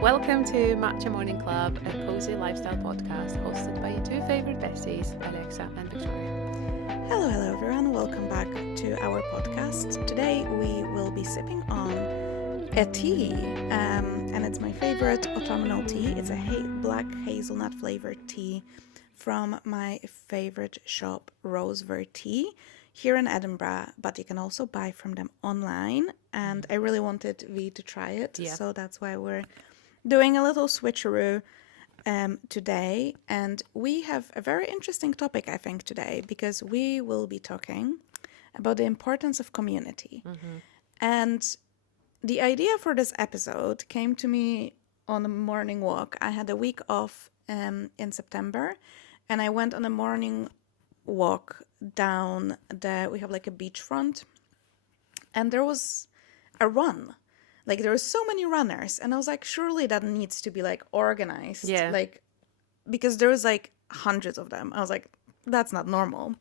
Welcome to Matcha Morning Club, a cozy lifestyle podcast hosted by your two favourite besties, Alexa and Victoria. Hello everyone, welcome back to our podcast. Today we will be sipping on a tea, and it's my favorite autumnal tea. It's a black hazelnut flavored tea from my favorite shop, Rosevere Tea, here in Edinburgh, but you can also buy from them online, and I really wanted V to try it, so that's why we're doing a little switcheroo today. And we have a very interesting topic, I think, today, because we will be talking about the importance of community. And the idea for this episode came to me on a morning walk. I had a week off in September, and I went on a morning walk down we have like a beachfront, and there was a run. Like, there were so many runners, and I was like, surely that needs to be like organized. Yeah. Like, because there was like hundreds of them. I was like, that's not normal.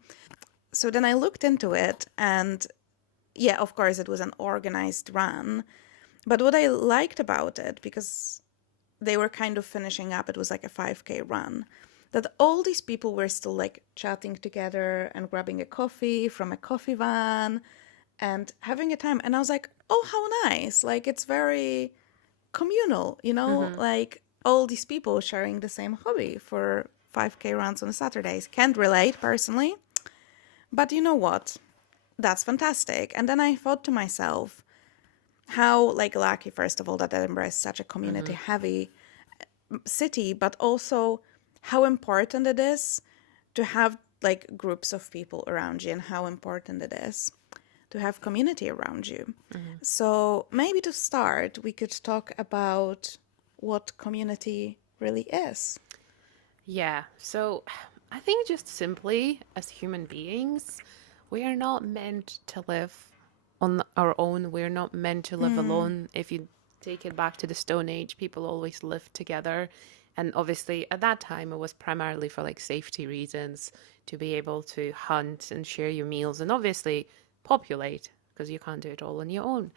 So then I looked into it, and yeah, of course it was an organized run. But what I liked about it, because they were kind of finishing up, it was like a 5K run, that all these people were still like chatting together and grabbing a coffee from a coffee van and having a time. And I was like, oh, how nice. Like, it's very communal, you know, like all these people sharing the same hobby for 5K runs on Saturdays. Can't relate personally, but you know what? That's fantastic. And then I thought to myself, how like lucky, first of all, that Edinburgh is such a community heavy city, but also how important it is to have like groups of people around you, and how important it is to have community around you. So maybe to start, we could talk about what community really is. Yeah, so I think just simply as human beings, we are not meant to live on our own. We're not meant to live alone. If you take it back to the Stone Age, people always lived together. And obviously at that time, it was primarily for like safety reasons, to be able to hunt and share your meals and obviously populate, because you can't do it all on your own.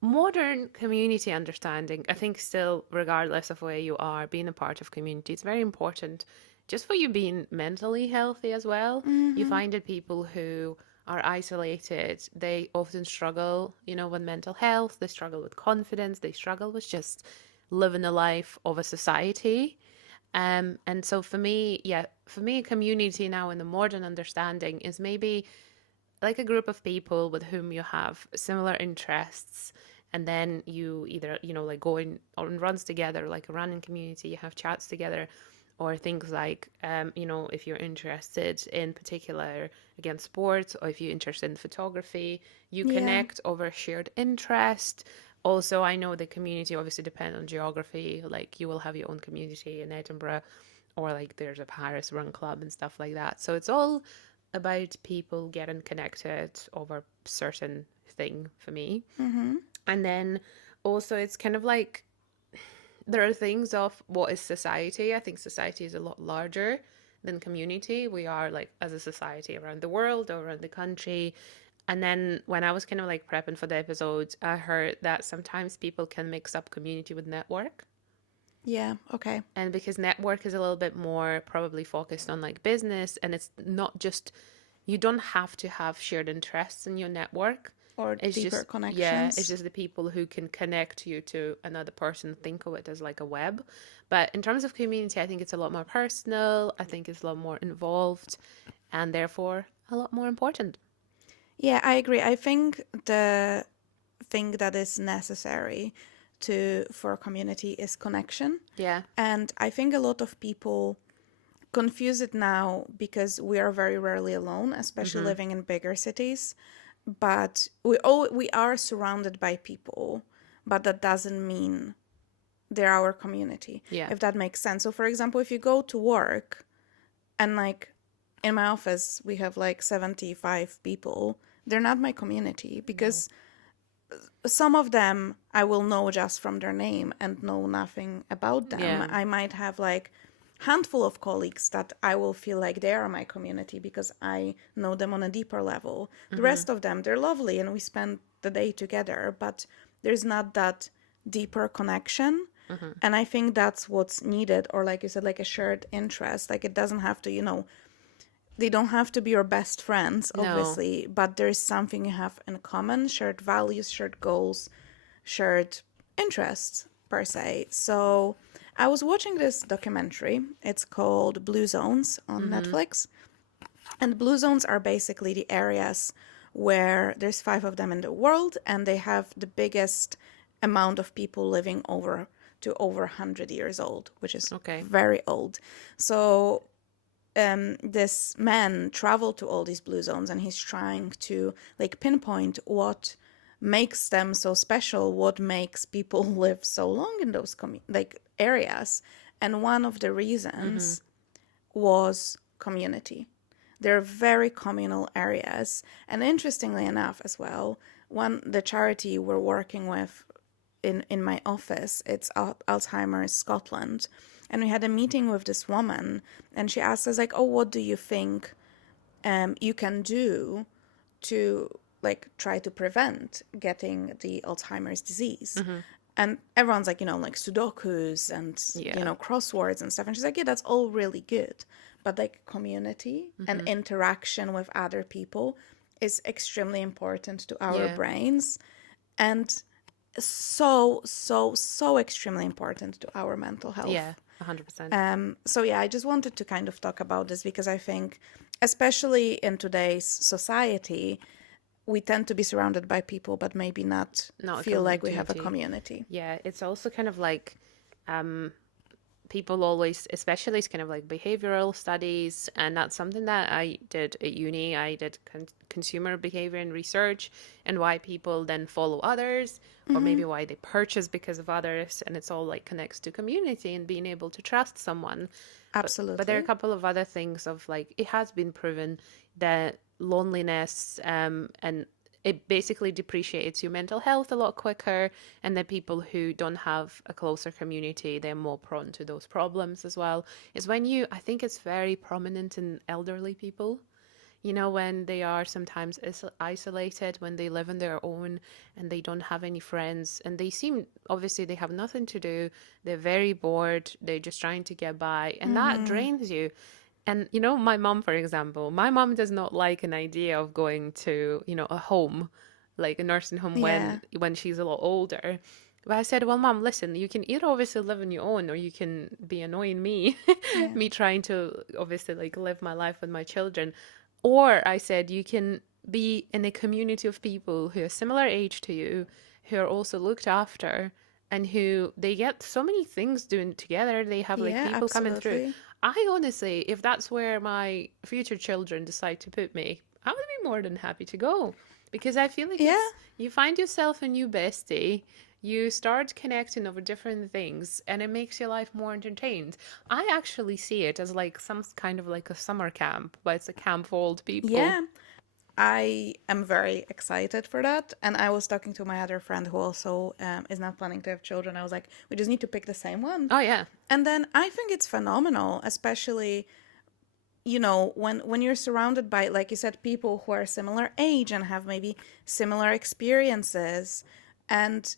Modern community understanding, I think still, regardless of where you are, being a part of community, it's very important just for you being mentally healthy as well. You find that people who are isolated, they often struggle, you know, with mental health, they struggle with confidence, they struggle with just living the life of a society. And so for me, community now in the modern understanding is maybe like a group of people with whom you have similar interests, and then you either, you know, like going on runs together, like a running community, you have chats together, or things like, you know, if you're interested in particular, again, sports, or if you're interested in photography, you connect over shared interest. Also, I know the community obviously depends on geography. Like, you will have your own community in Edinburgh, or like there's a Paris run club and stuff like that. So it's all about people getting connected over certain thing for me. And then also it's kind of like, there are things of what is society. I think society is a lot larger than community. We are like, as a society around the world or around the country. And then when I was kind of like prepping for the episode, I heard that sometimes people can mix up community with network. Yeah, okay. And because network is a little bit more probably focused on like business, and it's not just, you don't have to have shared interests in your network. Or It's deeper just, connections. yeah, it's just the people who can connect you to another person. Think of it as like a web. But in terms of community, I think it's a lot more personal. I think it's a lot more involved, and therefore a lot more important. Yeah, I agree. I think the thing that is necessary for a community is connection. Yeah. And I think a lot of people confuse it now because we are very rarely alone, especially living in bigger cities. But we are surrounded by people, but that doesn't mean they're our community. Yeah. If that makes sense. So for example, if you go to work, and like in my office we have like 75 people, they're not my community, because some of them I will know just from their name and know nothing about them. Yeah. I might have like handful of colleagues that I will feel like they are my community because I know them on a deeper level. The rest of them, they're lovely and we spend the day together, but there's not that deeper connection. And I think that's what's needed, or like you said, like a shared interest. Like it doesn't have to, they don't have to be your best friends, No. obviously, but there's something you have in common, shared values, shared goals, shared interests, per se. So I was watching this documentary. It's called Blue Zones on Netflix. And blue zones are basically the areas where there's 5 of them in the world, and they have the biggest amount of people living over 100 years old, which is Okay. very old. So this man traveled to all these blue zones, and he's trying to like pinpoint what makes them so special, what makes people live so long in those areas. And one of the reasons was community. They're very communal areas. And interestingly enough as well, the charity we're working with in my office, it's Alzheimer's Scotland. And we had a meeting with this woman, and she asked us like, oh, what do you think you can do to like try to prevent getting the Alzheimer's disease? And everyone's like, like Sudokus and, crosswords and stuff. And she's like, yeah, that's all really good. But like community and interaction with other people is extremely important to our brains. And so extremely important to our mental health. Yeah, 100%. So yeah, I just wanted to kind of talk about this because I think, especially in today's society, we tend to be surrounded by people, but maybe not feel like we have a community. Yeah, it's also kind of like people always, especially it's kind of like behavioral studies, and that's something that I did at uni. I did consumer behavior and research, and why people then follow others, or maybe why they purchase because of others, and it's all like connects to community and being able to trust someone. Absolutely. But there are a couple of other things of like, it has been proven that loneliness and it basically depreciates your mental health a lot quicker, and that people who don't have a closer community, they're more prone to those problems as well. Is when I think it's very prominent in elderly people, when they are sometimes isolated, when they live on their own and they don't have any friends, and obviously they have nothing to do, they're very bored, they're just trying to get by, and that drains you. And, my mom, for example, my mom does not like an idea of going to, a home, like a nursing home when she's a lot older. But I said, well, Mom, listen, you can either obviously live on your own, or you can be annoying me, me trying to obviously like live my life with my children. Or I said, you can be in a community of people who are similar age to you, who are also looked after, and who they get so many things doing together. They have like people coming through. I honestly, if that's where my future children decide to put me, I would be more than happy to go, because I feel like you find yourself a new bestie, you start connecting over different things, and it makes your life more entertained. I actually see it as like some kind of like a summer camp, but it's a camp for old people. Yeah. I am very excited for that. And I was talking to my other friend who also is not planning to have children. I was like, we just need to pick the same one. Oh, yeah. And then I think it's phenomenal, especially, when you're surrounded by, like you said, people who are similar age and have maybe similar experiences. And,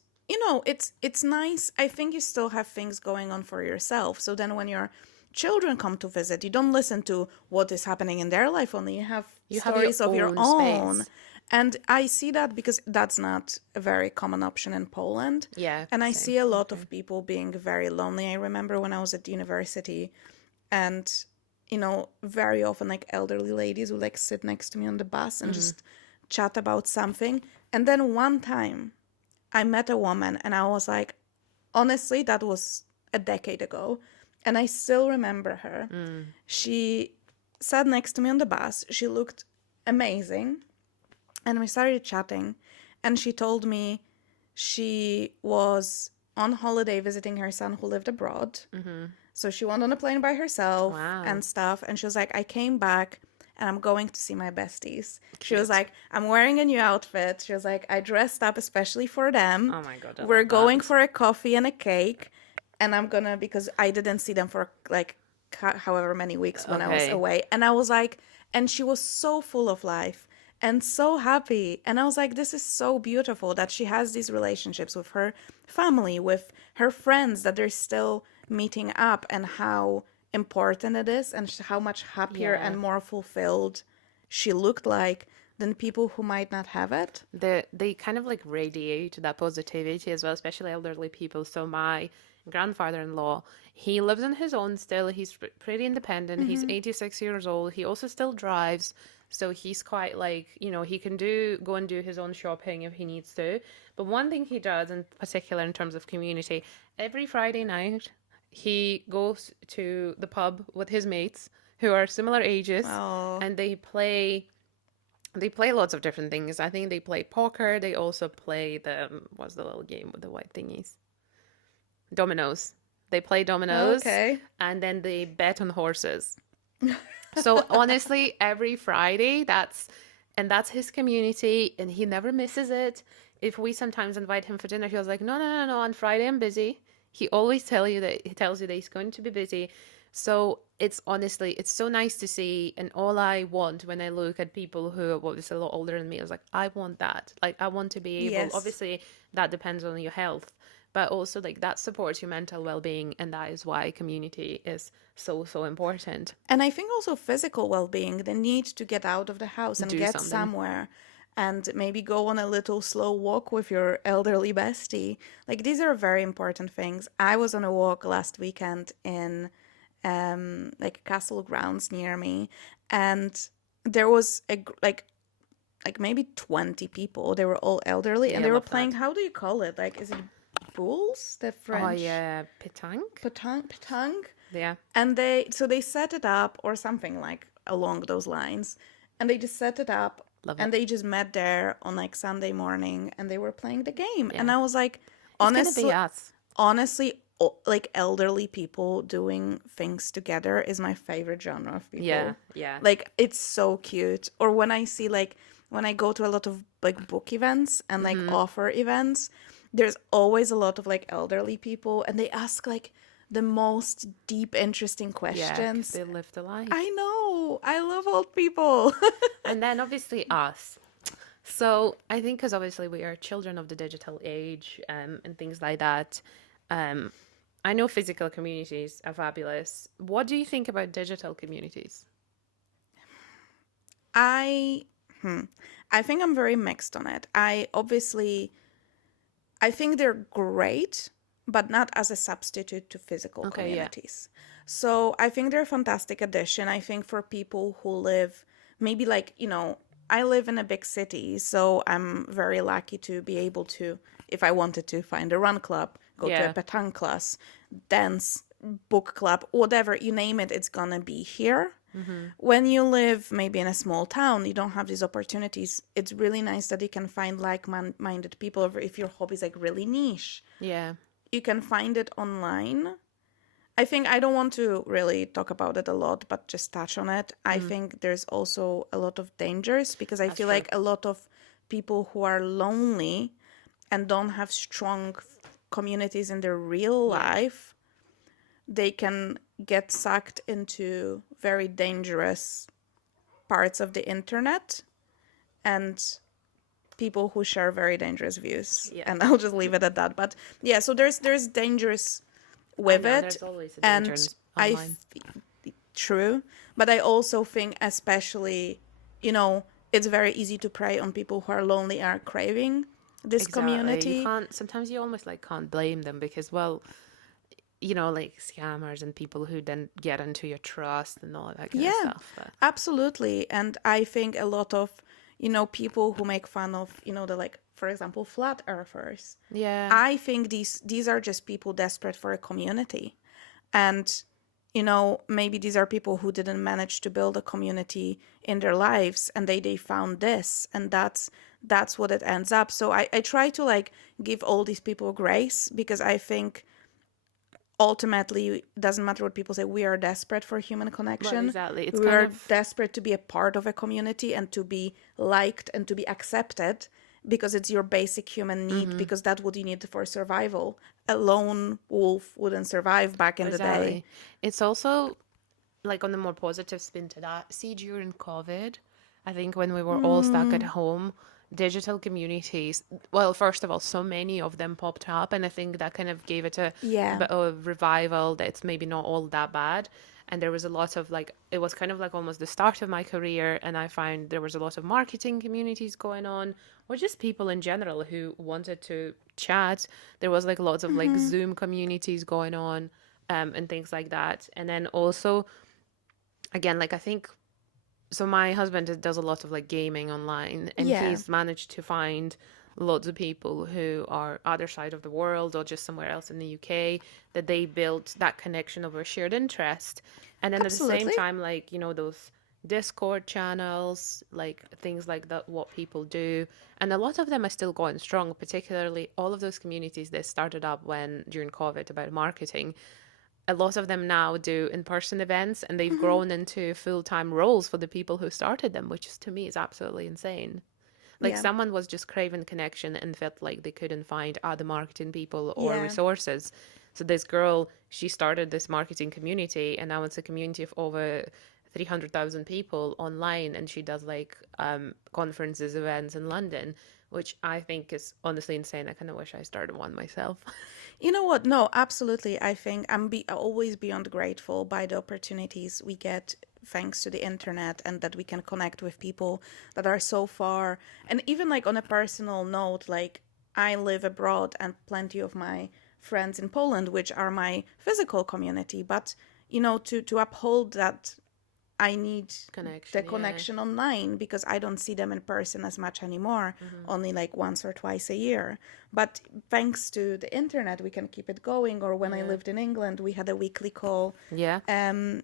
it's nice. I think you still have things going on for yourself. So then when your children come to visit, you don't listen to what is happening in their life only. You have stories of your own. And I see that because that's not a very common option in Poland. Yeah. And I see a lot of people being very lonely. I remember when I was at university, and, very often like elderly ladies would like sit next to me on the bus and just chat about something. And then one time I met a woman, and I was like, honestly, that was a decade ago. And I still remember her. She sat next to me on the bus. She looked amazing. And we started chatting. And she told me she was on holiday visiting her son who lived abroad. So she went on a plane by herself and stuff. And she was like, I came back and I'm going to see my besties. She was like, I'm wearing a new outfit. She was like, I dressed up especially for them. Oh my God. We're going for a coffee and a cake. And I'm gonna, because I didn't see them for like a however many weeks when I was Okay. away. And I was like, and she was so full of life and so happy. And I was like, this is so beautiful that she has these relationships with her family, with her friends, that they're still meeting up, and how important it is, and how much happier Yeah. and more fulfilled she looked like than people who might not have it. They kind of like radiate that positivity as well, especially elderly people. So my grandfather-in-law, he lives on his own still. He's pretty independent. He's 86 years old. He also still drives. So he's quite like, he can go and do his own shopping if he needs to. But one thing he does in particular in terms of community, every Friday night, he goes to the pub with his mates who are similar ages, Oh, and they play lots of different things. I think they play poker. They also play what's the little game with the white thingies? Dominoes. They play dominoes, okay. and then they bet on horses. So honestly, every Friday, that's his community, and he never misses it. If we sometimes invite him for dinner, he was like, no, no, no, no, on Friday I'm busy. He always tells you that he's going to be busy. So it's so nice to see. And all I want when I look at people who are obviously a lot older than me, I was like, I want that. Like, I want to be able, Yes. obviously that depends on your health, but also like that supports your mental well-being. And that is why community is so, so important. And I think also physical well being, the need to get out of the house and Do get something. somewhere, and maybe go on a little slow walk with your elderly bestie. Like, these are very important things. I was on a walk last weekend in like castle grounds near me, and there was like maybe 20 people. They were all elderly, and Yeah, I they were love playing, that. how do you call it? Like, is it bowls? The Oh French yeah, petanque. petanque? Yeah, And they set it up, or something like along those lines, and they just set it up, love it. and they just met there on like Sunday morning, and they were playing the game. And Yeah, I was like, it's gonna be honestly, us. like elderly people doing things together is my favorite genre of Yeah, people. yeah, Like, it's so cute. Or when I see, like, when I go to a lot of like book events and like author events, there's always a lot of like elderly people, and they ask like the most deep, interesting yeah, because questions. they lived a I life. know. I love old people. And then obviously us. So I think because obviously we are children of the digital age, and things like that. Um, I know physical communities are fabulous. What do you think about digital communities? I I think I'm very mixed on it. I think they're great, but not as a substitute to physical Okay, yeah, communities. So I think they're a fantastic addition. I think for people who live, maybe like, I live in a big city, so I'm very lucky to be able to, if I wanted to, find a run club, go to a yeah, petanque class, dance, book club, whatever, you name it, it's gonna be here. When you live maybe in a small town, you don't have these opportunities. It's really nice that you can find like-minded people. If your hobby is like really niche, yeah. you can find it online. I think I don't want to really talk about it a lot, but just touch on it. I think there's also a lot of dangers, because I That's feel true. like a lot of people who are lonely and don't have strong communities in their real Yeah, life, they can get sucked into very dangerous parts of the internet, and people who share very dangerous views. yeah. And I'll just leave it at that. But yeah, so there's dangers I with know it, there's always a danger and I online. f- true, but I also think, especially, it's very easy to prey on people who are lonely, are craving this Exactly. You community. can't, sometimes you almost like can't blame them because, well, like scammers and people who then get into your trust and all that kind of Yeah, stuff. But absolutely. And I think a lot of, people who make fun of, the, like, for example, flat earthers. yeah, I think these are just people desperate for a community. And, maybe these are people who didn't manage to build a community in their lives, and they found this, and that's what it ends up. So I try to like give all these people grace, because I think ultimately it doesn't matter what people say, we are desperate for human well, connection. exactly. It's We kind are of, desperate to be a part of a community and to be liked and to be accepted, because it's your basic human need, because that's what you need for survival. A lone wolf wouldn't survive back in the day. exactly. It's also, like on the more positive spin to that, see during COVID, I think when we were all stuck at Mm, home, digital communities, well, first of all, so many of them popped up, and I think that kind of gave it a yeah. bit of revival that it's maybe not all that bad. And there was a lot of like, it was kind of like almost the start of my career, and I find there was a lot of marketing communities going on, or just people in general who wanted to chat. There was like lots of like Mm-hmm. Zoom communities going on, and things like that. And then also, again, like I think so my husband does a lot of like gaming online, and Yeah. he's managed to find lots of people who are other side of the world or just somewhere else in the UK, that they built that connection over a shared interest. And then at the same Absolutely. time, like, you know, those Discord channels, like things like that, what people do. And a lot of them are still going strong, particularly all of those communities that started up when during COVID about marketing. A lot of them now do in-person events, and they've Mm-hmm. grown into full-time roles for the people who started them, which is, to me, is absolutely insane. Like Yeah. someone was just craving connection and felt like they couldn't find other marketing people or Yeah. resources. So this girl, she started this marketing community, and now it's a community of over 300,000 people online, and she does like conferences, events in London, which I think is honestly insane. I kind of wish I started one myself. You know what? No, absolutely. I think I'm always beyond grateful by the opportunities we get thanks to the internet, and that we can connect with people that are so far. And even like on a personal note, like I live abroad, and plenty of my friends in Poland, which are my physical community, but to uphold that, I need the Connection, yeah. connection online, because I don't see them in person as much anymore, Hmm. only like once or twice a year. But thanks to the internet, we can keep it going. Or when I Yeah. lived in England, we had a weekly call. Yeah. And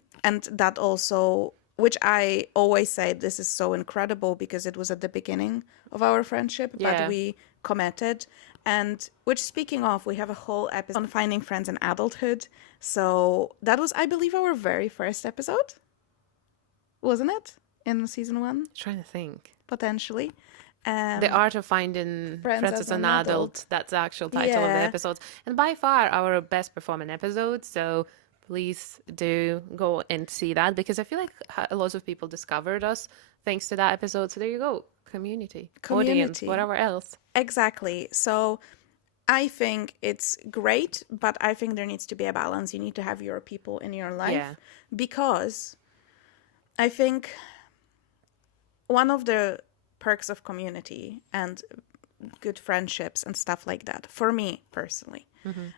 that also, which I always say, this is so incredible, because it was at the beginning of our friendship, but Yeah. we committed. And which, speaking of, we have a whole episode on finding friends in adulthood. So that was, I believe, our very first episode, wasn't it? In season one, Trying to think. potentially. The Um, Art of Finding Friends Friends as as an an adult. Adult. That's the actual title of the Yeah. episode. And by far our best performing episode. So please do go and see that, because I feel like a lot of people discovered us thanks to that episode. So there you go. Community, audience, Community. whatever else. Exactly. So I think it's great, but I think there needs to be a balance. You need to have your people in your Yeah. life, because I think one of the perks of community and good friendships and stuff like that, for me personally, Hmm.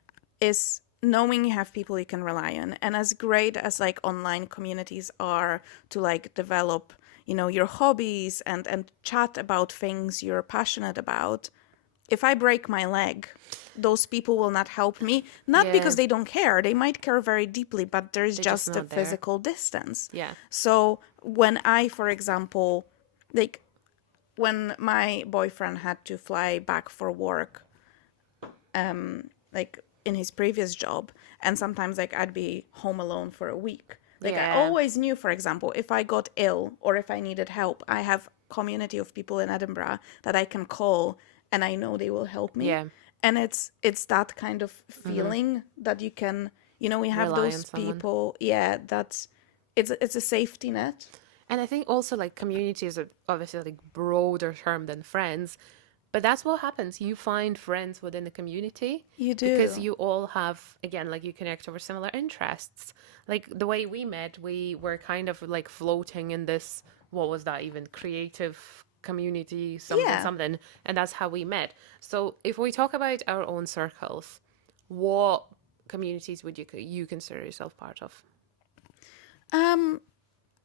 is knowing you have people you can rely on. And as great as like online communities are to like develop, your hobbies and chat about things you're passionate about, if I break my leg, those people will not help me. Not Yeah. because they don't care, they might care very deeply, but there's They're just just a not there. physical distance. Yeah. So when I, for example, like when my boyfriend had to fly back for work, like in his previous job, and sometimes like I'd be home alone for a week. Like I Yeah. always knew, for example, if I got ill or if I needed help, I have community of people in Edinburgh that I can call, and I know they will help me. Yeah. And it's that kind of Hmm. feeling that you can, we have Rely on those someone. people. Yeah, that's it's a safety net. And I think also like community is obviously like broader term than friends, but that's what happens. You find friends within the community You because do. you all have, again, like you connect over similar interests. Like the way we met, we were kind of like floating in this, what was that even? Creative community, something, Yeah. something. And that's how we met. So if we talk about our own circles, what communities would you consider yourself part of? Um,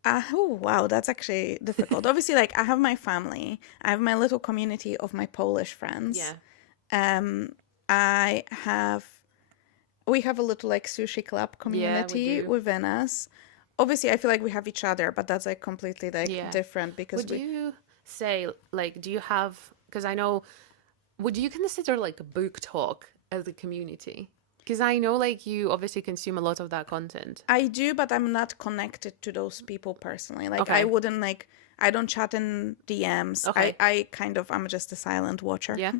oh wow, that's actually difficult. Obviously, like I have my family, I have my little community of my Polish friends. Yeah. Um, I have we have a little like sushi club Yeah, we community do. within us. Obviously, I feel like we have each other, but that's like completely like Yeah. different, because Would you say, like, do you have, because I know, would you consider like a book talk as a community? Because I know, like, you obviously consume a lot of that content. I do, but I'm not connected to those people personally. Like I Okay. wouldn't like I don't chat in DMs. I Okay. I kind of I'm just a silent watcher. Yeah.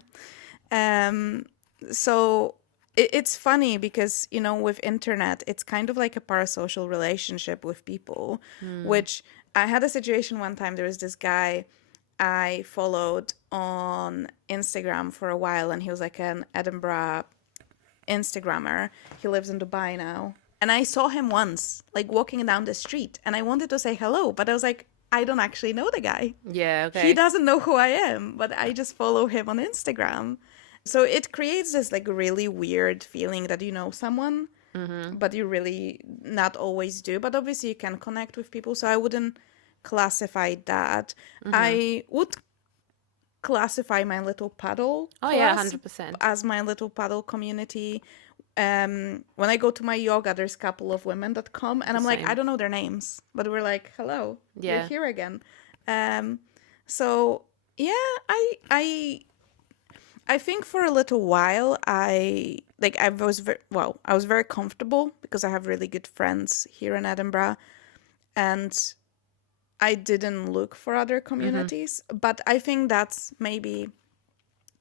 Um, so it's funny because, with internet, it's kind of like a parasocial relationship with people, Hmm. which I had a situation one time. There was this guy I followed on Instagram for a while, and he was like an Edinburgh Instagrammer. He lives in Dubai now. And I saw him once, like walking down the street, and I wanted to say hello, but I was like, I don't actually know the guy. Yeah, He okay. doesn't know who I am, but I just follow him on Instagram. So it creates this like really weird feeling that you know someone, Mm-hmm. but you really not always do. But obviously you can connect with people, so I wouldn't classify that. Mm-hmm. I would classify my little paddle Oh yeah, class 100%. as my little paddle community. When I go to my yoga, there's a couple of women that come, and The I'm like, I same. don't know their names, but we're like, hello, you're Yeah. here again. Um, so yeah, I think for a little while I was very comfortable because I have really good friends here in Edinburgh, and I didn't look for other Mm-hmm. communities. But I think that's maybe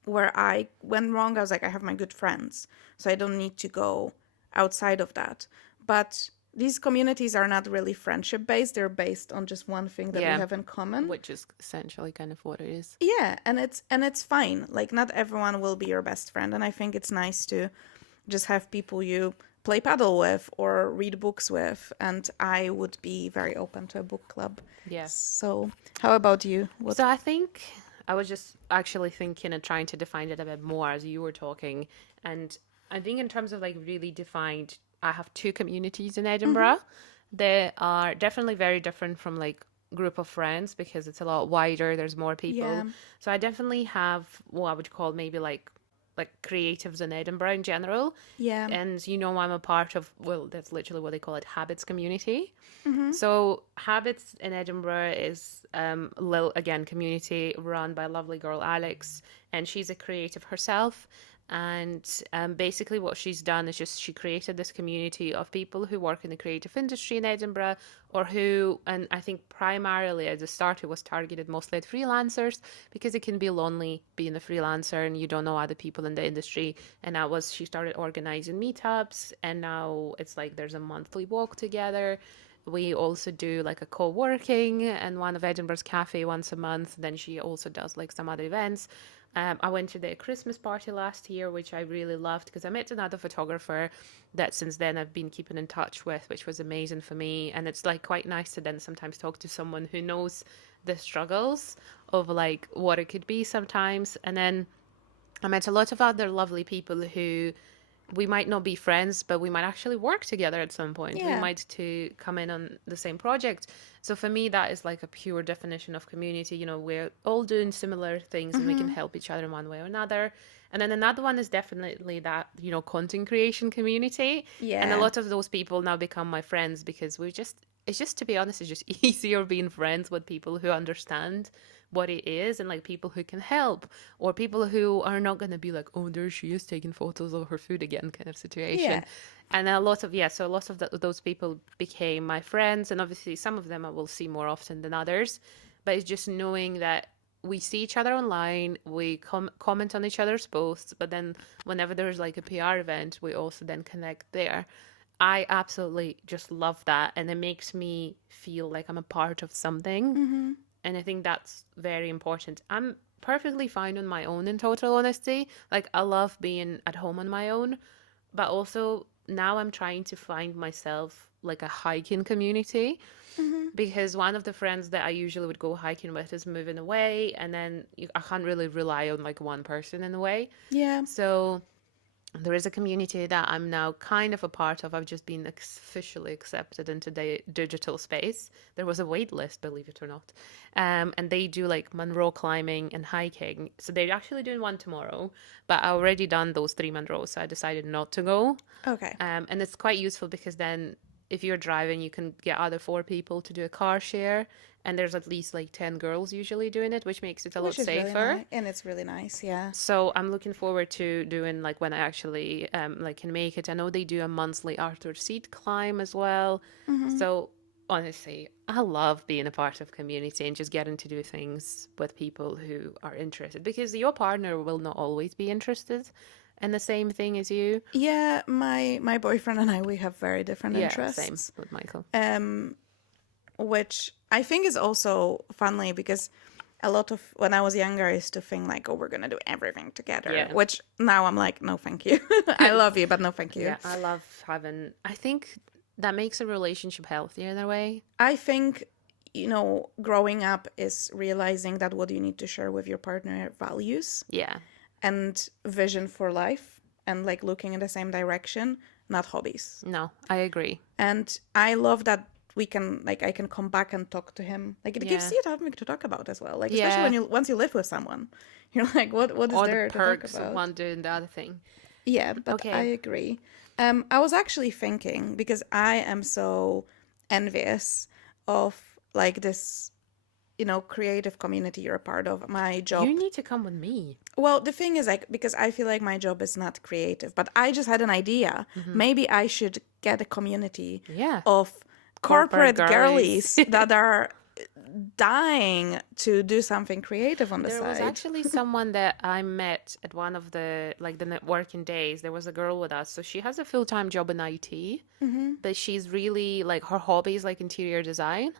where I went wrong. I was like, I have my good friends, so I don't need to go outside of that. But these communities are not really friendship based, they're based on just one thing that we Yeah. have in common. Which is essentially kind of what it is. Yeah, and it's fine. Like not everyone will be your best friend, and I think it's nice to just have people you play paddle with or read books with, and I would be very open to a book club. Yeah. So, how about you? What? So I think I was just actually thinking and trying to define it a bit more as you were talking. And I think in terms of like really defined, I have two communities in Mm-hmm. Edinburgh. They are definitely very different from like group of friends because it's a lot wider, there's more Yeah. people. So I definitely have what I would call maybe like creatives in Edinburgh in general. Yeah. And I'm a part of, well, that's literally what they call it, Habits community. Mm-hmm. So Habits in Edinburgh is a little again community run by a lovely girl Alex, and she's a creative herself. And basically, what she's done is just she created this community of people who work in the creative industry in Edinburgh, or who, and I think primarily at the start it was targeted mostly at freelancers because it can be lonely being a freelancer and you don't know other people in the industry. And that was she started organizing meetups, and now it's like there's a monthly walk together. We also do like a co-working and one of Edinburgh's cafe once a month. Then she also does like some other events. I went to their Christmas party last year, which I really loved because I met another photographer that since then I've been keeping in touch with, which was amazing for me. And it's like quite nice to then sometimes talk to someone who knows the struggles of like what it could be sometimes. And then I met a lot of other lovely people who we might not be friends, but we might actually work together at some point. We Yeah. might to come in on the same project. So for me, that is like a pure definition of community. We're all doing similar things and we can Mm-hmm. help each other in one way or another. And then another one is definitely that, content creation community. And a Yeah. lot of those people now become my friends because it's just, to be honest, it's just easier being friends with people who understand what it is and like people who can help or people who are not going to be like, oh, there she is taking photos of her food again kind of Yeah. situation. And a lot of, yeah, so a lot of those people became my friends. And obviously, some of them I will see more often than others. But it's just knowing that we see each other online, we comment on each other's posts, but then whenever there's like a PR event, we also then connect there. I absolutely just love that. And it makes me feel like I'm a part of something, Mm-hmm. and I think that's very important. I'm perfectly fine on my own, in total honesty. Like, I love being at home on my own, but also now I'm trying to find myself like a hiking community Mm-hmm. because one of the friends that I usually would go hiking with is moving away, and then I can't really rely on like one person in a way. Yeah. So there is a community that I'm now kind of a part of. I've just been officially accepted into the digital space. There was a wait list, believe it or not. And they do like Monroe climbing and hiking. So they're actually doing one tomorrow, but I already done those 3 Monroes, so I decided not to go. Okay. And it's quite useful because then if you're driving, you can get other 4 people to do a car share. And there's at least like 10 girls usually doing it, which makes it a lot Which is really safer. nice, and it's really nice. Yeah. So I'm looking forward to doing like when I actually like can make it. I know they do a monthly Arthur Seat climb as well. Mm-hmm. So honestly, I love being a part of community and just getting to do things with people who are interested because your partner will not always be interested. And the same thing as you? Yeah, my boyfriend and I, we have very different Yeah, same interests, with Michael. which I think is also funny because a lot of when I was younger, I used to think like, oh, we're gonna do everything together. Yeah. Which now I'm like, no, thank you. I love you, but no, thank you. Yeah, I love having, I think that makes a relationship healthier in a way. I think, growing up is realizing that what you need to share with your partner values Yeah. and vision for life and like looking in the same direction, not hobbies. No, I agree. And I love that we can like I can come back and talk to him. Like it gives Yeah. you something to talk about as well. Like especially Yeah. once you live with someone, you're like, what is Or the there to talk perks of about? one doing the other thing. Yeah, but I Okay. agree. I was actually thinking because I am so envious of like this, creative community you're a part of. My You job. need to come with me. Well, the thing is like because I feel like my job is not creative, but I just had an idea. Maybe I should get a community Yeah. of Corporate corporate girlies. girlies that are dying to do something creative on the There was side. actually someone that I met at one of the networking days. There was a girl with us. So she has a full-time job in IT, but she's really like her hobby is like interior design.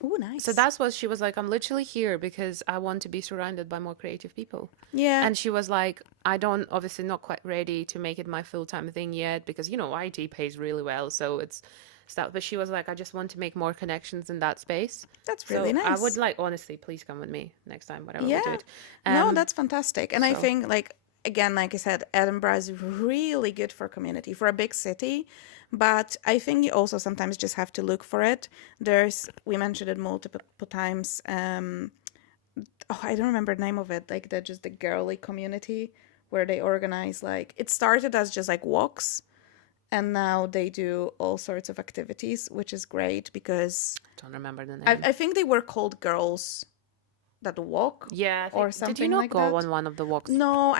Oh, nice. So that's what she was like, I'm literally here because I want to be surrounded by more creative people. Yeah. And she was like, I don't, obviously not quite ready to make it my full-time thing yet because, IT pays really well. So it's stuff. But she was like, I just want to make more connections in that space. That's So really I would nice. like, honestly, please come with me next time, whatever we do Yeah. it. No, that's fantastic. And I so- think like again, like I said, Edinburgh is really good for community, for a big city. But I think you also sometimes just have to look for it. We mentioned it multiple times. I don't remember the name of it. Like the girly community where they organize like it started as just like walks, and now they do all sorts of activities, which is great because Don't remember the name. I think they were called Girls That Walk. Yeah, I think, or did something you not like go that. on one of the walks? No,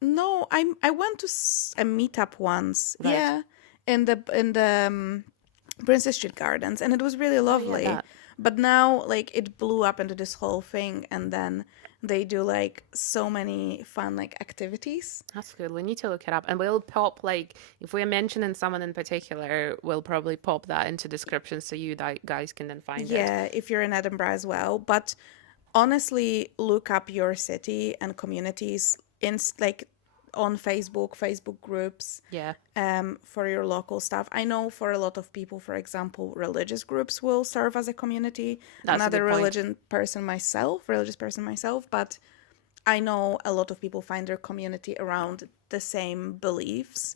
no, I went to a meetup once. Right. Yeah, in the Princess Street Gardens, and it was really lovely. that. But now, like, it blew up into this whole thing, and then they do like so many fun like activities. That's good. We need to look it up. And we'll pop, like, if we're mentioning someone in particular, we'll probably pop that into description so you guys can then find it. Yeah, if you're in Edinburgh as well. But honestly, look up your city and communities in like on Facebook groups. Yeah. For your local stuff. I know for a lot of people, for example, religious groups will serve as a community. That's I'm a not a good point. religious person myself, but I know a lot of people find their community around the same beliefs.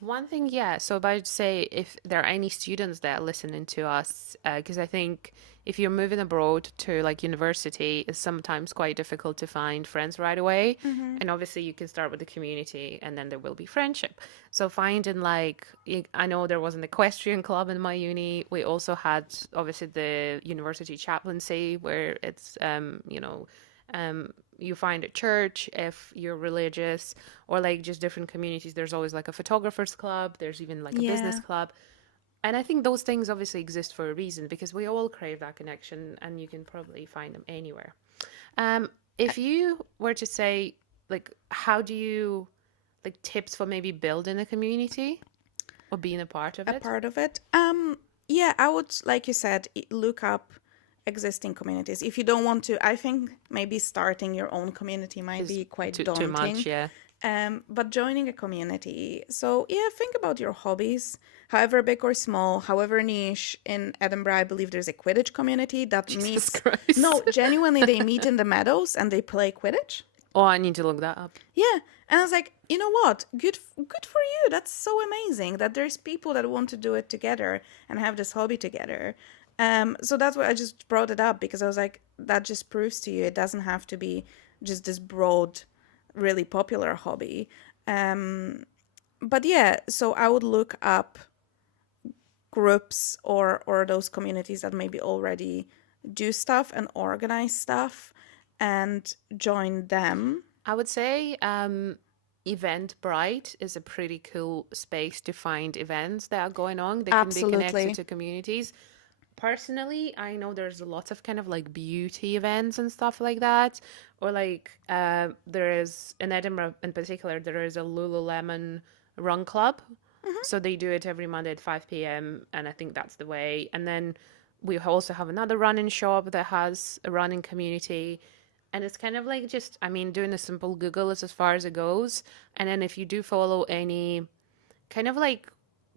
One thing, yeah. So about to say, if there are any students that are listening to us, because I think if you're moving abroad to like university, it's sometimes quite difficult to find friends right away. And obviously you can start with the community and then there will be friendship. So finding like, I know there was an equestrian club in my uni. We also had obviously the university chaplaincy where it's, you find a church if you're religious, or like just different communities. There's always like a photographers club. There's even like a business Yeah. club. And I think those things obviously exist for a reason because we all crave that connection and you can probably find them anywhere. If you were to say, like, how do you, like, tips for maybe building a community or being a part of A it? part of it. Yeah, I would, like you said, look up existing communities. If you don't want to, I think maybe starting your own community might be quite Too daunting. much, yeah. But joining a community. So yeah, think about your hobbies, however big or small, however niche. In Edinburgh, I believe there's a Quidditch community that Jesus meets. Christ. No, genuinely, they meet in the meadows and they play Quidditch. Oh, I need to look that up. Yeah, and I was like, you know what? Good for you. That's so amazing that there's people that want to do it together and have this hobby together. So that's why I just brought it up because I was like, that just proves to you it doesn't have to be just this broad, really popular hobby. But yeah, so I would look up groups or those communities that maybe already do stuff and organize stuff and join them. I would say Eventbrite is a pretty cool space to find events that are going on. They can be Absolutely. connected to communities. Personally, I know there's a lot of kind of like beauty events and stuff like that. Or like there is in Edinburgh in particular, there is a Lululemon run club. So they do it every Monday at 5 p.m. and I think that's the way. And then we also have another running shop that has a running community. And it's kind of like just, I mean, doing a simple Google is as far as it goes. And then if you do follow any kind of like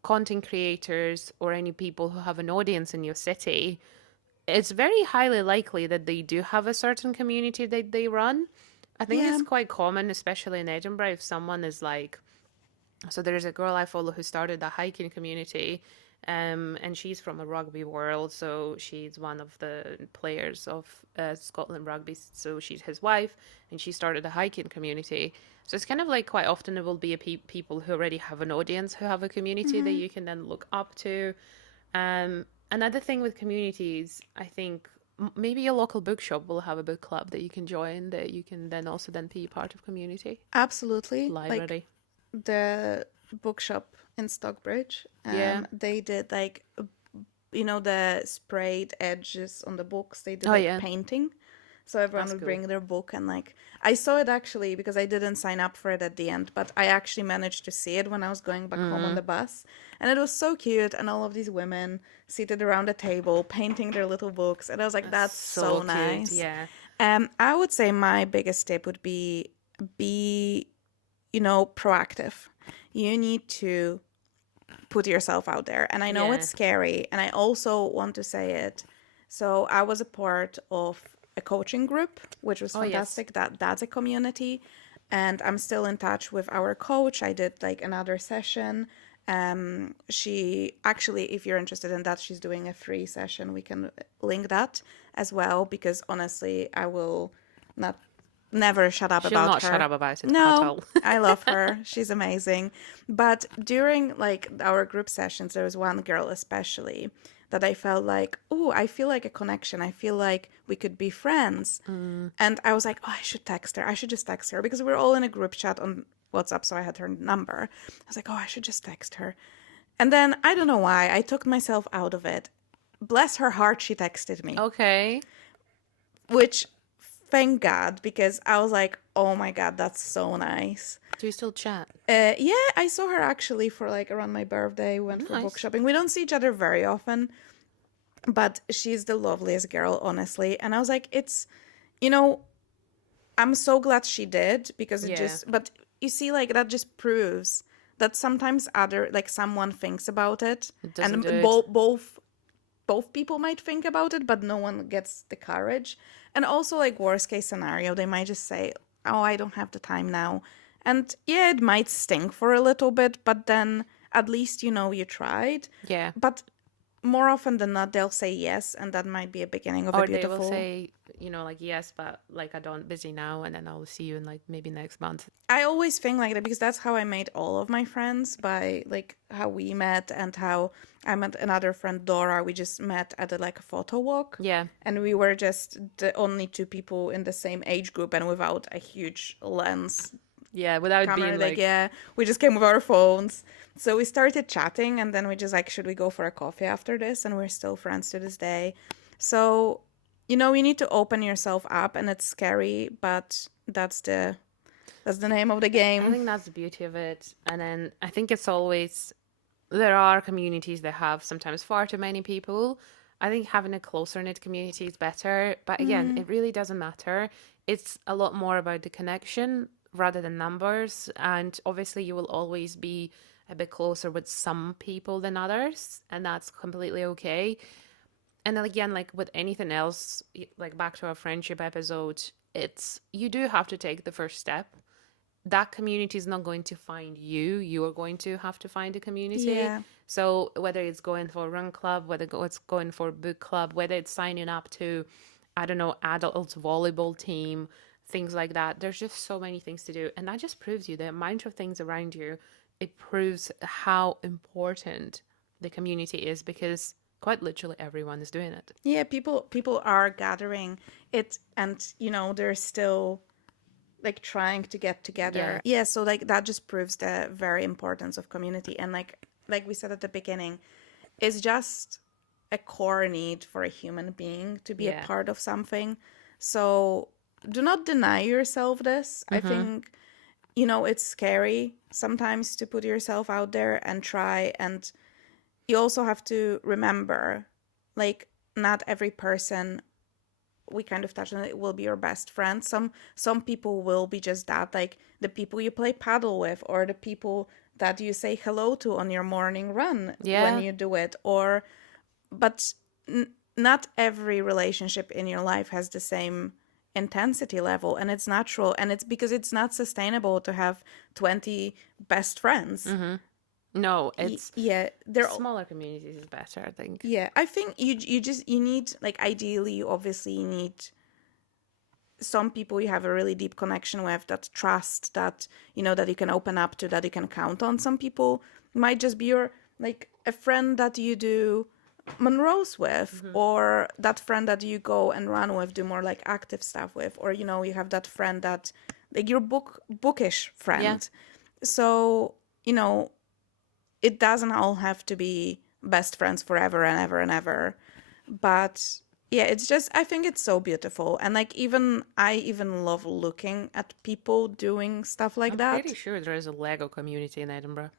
content creators or any people who have an audience in your city, it's very highly likely that they do have a certain community that they run. I think Yeah. it's quite common, especially in Edinburgh, if someone is like, so there's a girl I follow who started a hiking community, and she's from a rugby world, so she's one of the players of Scotland rugby. So she's his wife, and she started a hiking community. So it's kind of like quite often it will be people who already have an audience who have a community that you can then look up to. Another thing with communities, I think maybe your local bookshop will have a book club that you can join that you can then also then be part of community. Absolutely. Like Library. the bookshop in Stockbridge, Yeah. they did like, the sprayed edges on the books. They did Oh like yeah. painting. So everyone That's would cool. bring their book and like I saw it actually because I didn't sign up for it at the end, but I actually managed to see it when I was going back home on the bus. And it was so cute and all of these women seated around a table painting their little books and I was like, That's that's so so cute. nice. Yeah. I would say my biggest tip would be proactive. You need to put yourself out there. And I know Yeah. it's scary. And I also want to say it. So I was a part of a coaching group, which was Oh yes. fantastic. That's a community. And I'm still in touch with our coach. I did like another session. She actually, if you're interested in that, she's doing a free session. We can link that as well because honestly, I will not never shut up She'll about not shut her. up about it at No, all. I love her. She's amazing. But during like our group sessions, there was one girl especially that I felt like, oh, I feel like a connection. I feel like we could be friends. And I was like, oh, I should text her. I should just text her because we were all in a group chat on WhatsApp, so I had her number. I was like, oh, I should just text her. And then I don't know why, I took myself out of it. Bless her heart, she texted me, Okay. which thank God, because I was like, oh my God, that's so nice. Do you still chat? Yeah, I saw her actually for like around my birthday. We went for book Nice. shopping. We don't see each other very often, but she's the loveliest girl, honestly. And I was like, you know, I'm so glad she did because it Yeah. just, but you see, like that just proves that sometimes like someone thinks about it, It doesn't and do it. both people might think about it, but no one gets the courage. And also, like, worst case scenario, they might just say, oh, I don't have the time now. And yeah, it might stink for a little bit, but then at least you know you tried. Yeah. But more often than not, they'll say yes, and that might be a beginning of a Or they will beautiful. say, like yes, but like I don't busy now, and then I'll see you in like maybe next month. I always think like that because that's how I made all of my friends, by like how we met and how I met another friend, Dora. We just met at like a photo walk. Yeah. And we were just the only two people in the same age group and without a huge lens Yeah. Without camera. being Like, like, yeah, we just came with our phones. So we started chatting and then we just like, should we go for a coffee after this? And we're still friends to this day. So, you need to open yourself up and it's scary, but that's the name of the I game. think that's the beauty of it. And then I think it's always, there are communities that have sometimes far too many people. I think having a closer knit community is better. But again, it really doesn't matter. It's a lot more about the connection rather than numbers. And obviously, you will always be a bit closer with some people than others. And that's completely okay. And then again, like with anything else, like back to our friendship episode, it's you do have to take the first step. That community is not going to find you. You are going to have to find a community. Yeah. So whether it's going for a run club, whether it's going for a book club, whether it's signing up to, I don't know, adult volleyball team, things like that. There's just so many things to do. And that just proves you the amount of things around you. It proves how important the community is because quite literally everyone is doing it. Yeah, people are gathering it and they're still like trying to get Yeah. together. Yeah, so like that just proves the very importance of community and like we said at the beginning, it's just a core need for a human being to be a Yeah. part of something. So do not deny yourself this. I Mm-hmm. think, it's scary sometimes to put yourself out there and try. And you also have to remember, like, not every person, we kind of touched on it, will be your best friend. Some people will be just that, like the people you play paddle with, or the people that you say hello to on your morning run when Yeah. you do it. Or but not every relationship in your life has the same intensity level, and it's natural, and it's because it's not sustainable to have 20 best friends. Mm-hmm. No, it's Yeah, they're smaller communities is better, I think. yeah, I think you need, like, ideally you obviously need some people you have a really deep connection with, that trust, that that you can open up to, that you can count on. Some people might just be your, like, a friend that you do Monroe's with, Mm-hmm. or that friend that you go and run with, do more like active stuff with, or you have that friend that, like, your bookish Yeah. friend. So it doesn't all have to be best friends forever and ever and ever. But yeah, it's just, I think it's so beautiful. And like, I even love looking at people doing stuff like I'm pretty that. sure there is a Lego community in Edinburgh.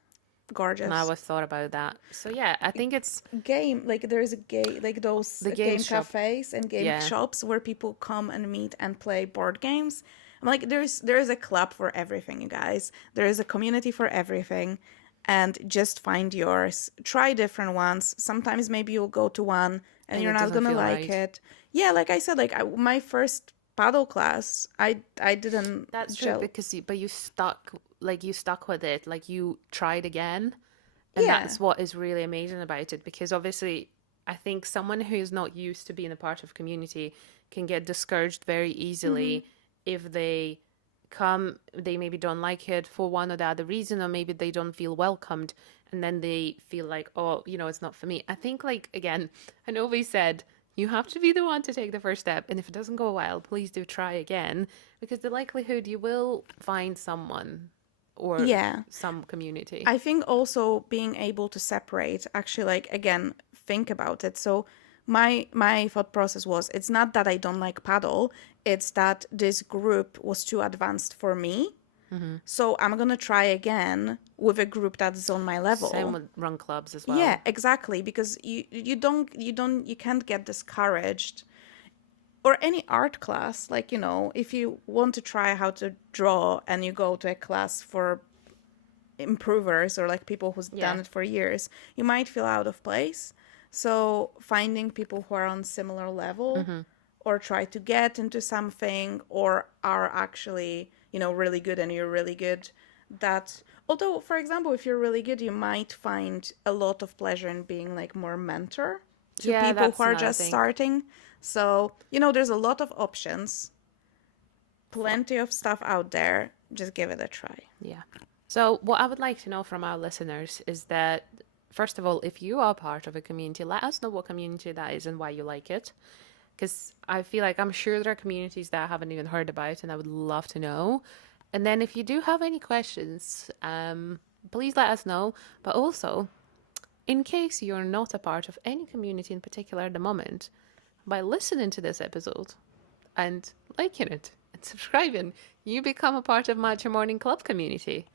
And I Gorgeous. always thought about that. So yeah, I think it's Game, like, there's a game, like those the game game shop. cafes and game Yeah. shops where people come and meet and play board games. I'm like, there's a club for everything, you guys. There is a community for everything. And just find yours. Try different ones. Sometimes maybe you'll go to one and And you're it not doesn't gonna feel like right. it. Yeah, like I said, like, my first paddle class, I didn't That's true gel. because you stuck with it, like you tried again. And Yeah. that's what is really amazing about it because obviously I think someone who's not used to being a part of community can get discouraged very Mm-hmm. easily if they maybe don't like it for one or the other reason, or maybe they don't feel welcomed, and then they feel like, oh, it's not for me. I think, like, again, I know we said you have to be the one to take the first step, and if it doesn't go well, please do try again, because the likelihood you will find someone or Yeah. some community. I think also being able to separate, actually, like, again, think about it. So my thought process was, it's not that I don't like paddle, it's that this group was too advanced for me. Mm-hmm. So I'm gonna try again with a group that's on my Same level. with run clubs as Yeah, well. exactly. Because you can't get discouraged. Or any art class, like, if you want to try how to draw and you go to a class for improvers, or like people who's Yeah. done it for years, you might feel out of place. So finding people who are on similar level, Mm-hmm. or try to get into something, or are actually really good, and you're really good, that, although, for example, if you're really good, you might find a lot of pleasure in being like more mentor to Yeah, people who that's are another just thing. starting. So there's a lot of options, For, plenty of stuff out there. Just give it a try. yeah. So, what I would like to know from our listeners is that, first of all, if you are part of a community, let us know what community that is and why you like it. Because I feel like I'm sure there are communities that I haven't even heard about, and I would love to know. And then, if you do have any questions, please let us know. But also, in case you're not a part of any community in particular at the moment, by listening to this episode and liking it and subscribing, you become a part of Matcha Morning Club community.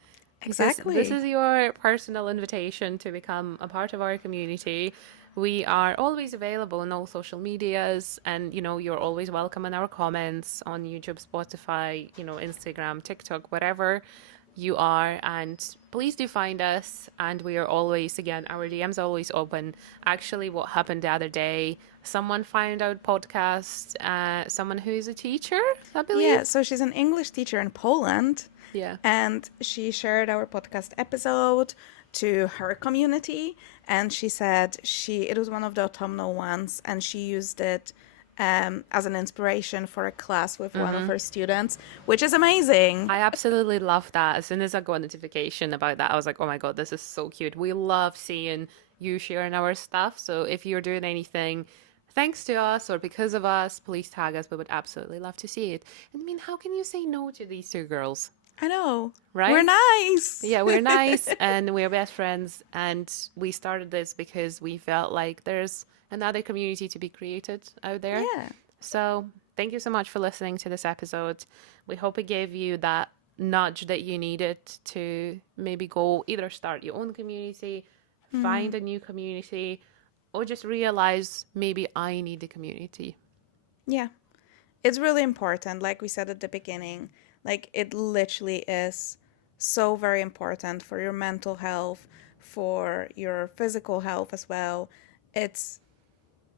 This Exactly. is your personal invitation to become a part of our community. We are always available on all social medias, and you're always welcome in our comments on YouTube, Spotify, Instagram, TikTok, whatever you are. And please do find us. And we are always, again, our DMs are always open. Actually, what happened the other day, someone found out podcast, someone who is a teacher, I Yeah, believe. so she's an English teacher in Poland, Yeah. and she shared our podcast episode to her community, and she said it was one of the autumnal ones, and she used it as an inspiration for a class with one of Mm-hmm. her students, which is amazing. I absolutely love that. As soon as I got a notification about that, I was like, oh my God, this is so cute. We love seeing you sharing our stuff. So if you're doing anything thanks to us or because of us, please tag us. We would absolutely love to see it. And I mean, how can you say no to these two girls, I know. We're right? nice. Yeah, we're nice and we're best friends. And we started this because we felt like there's another community to be created out there. Yeah. So thank you so much for listening to this episode. We hope it gave you that nudge that you needed to maybe go either start your own community, find a new community, or just realize maybe I need a community. Yeah. It's really important, like we said at the beginning. Like, it literally is so very important for your mental health, for your physical health as well. It's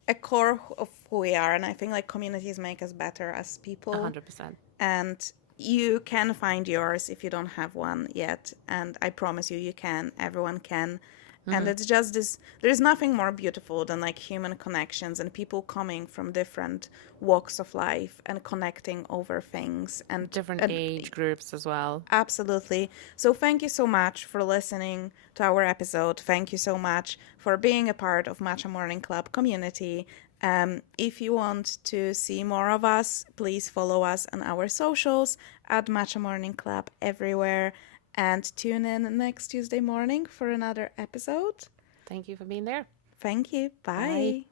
a core of who we are, and I think like communities make us better as people. 100%. And you can find yours if you don't have one yet, and I promise you, you can. Everyone can. And it's just this, there's nothing more beautiful than like human connections and people coming from different walks of life and connecting over things Different and age groups as well. absolutely. So thank you so much for listening to our episode. Thank you so much for being a part of Matcha Morning Club community. If you want to see more of us, please follow us on our socials at Matcha Morning Club everywhere. And tune in next Tuesday morning for another episode. Thank you for being there. Thank you. Bye. Bye.